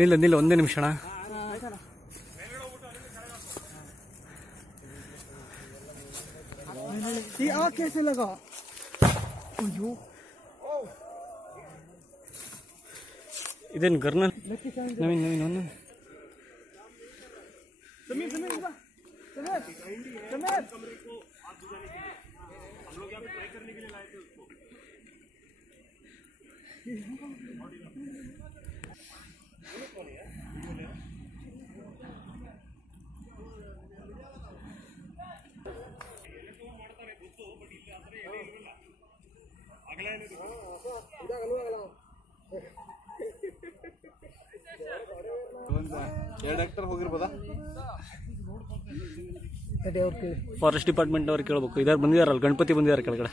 ನಿಲ್ಲ ನಿಲ್ಲ ಒಂದೇ ನಿಮಿಷ ಅಣ್ಣ ಇದೇನು ಗರ್ನ ನವೀನ್ ನವೀನ್ ಒಂದು करने के लिए लाए थे उसको ಫಾರೆಸ್ಟ್ ಡಿಪಾರ್ಟ್ಮೆಂಟ್ ಅವ್ರು ಕೇಳ್ಬೇಕು ಇದಾರು ಬಂದಿದಾರಲ್ಲ ಗಣಪತಿ ಬಂದಿದ್ದಾರೆ ಕೆಳಗಡೆ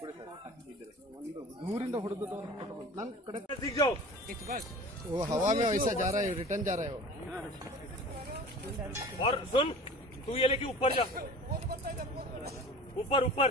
वो हवा में वैसा जा रहा है रिटर्न जा रहा है वो और सुन तू ये लेके ऊपर जा ऊपर ऊपर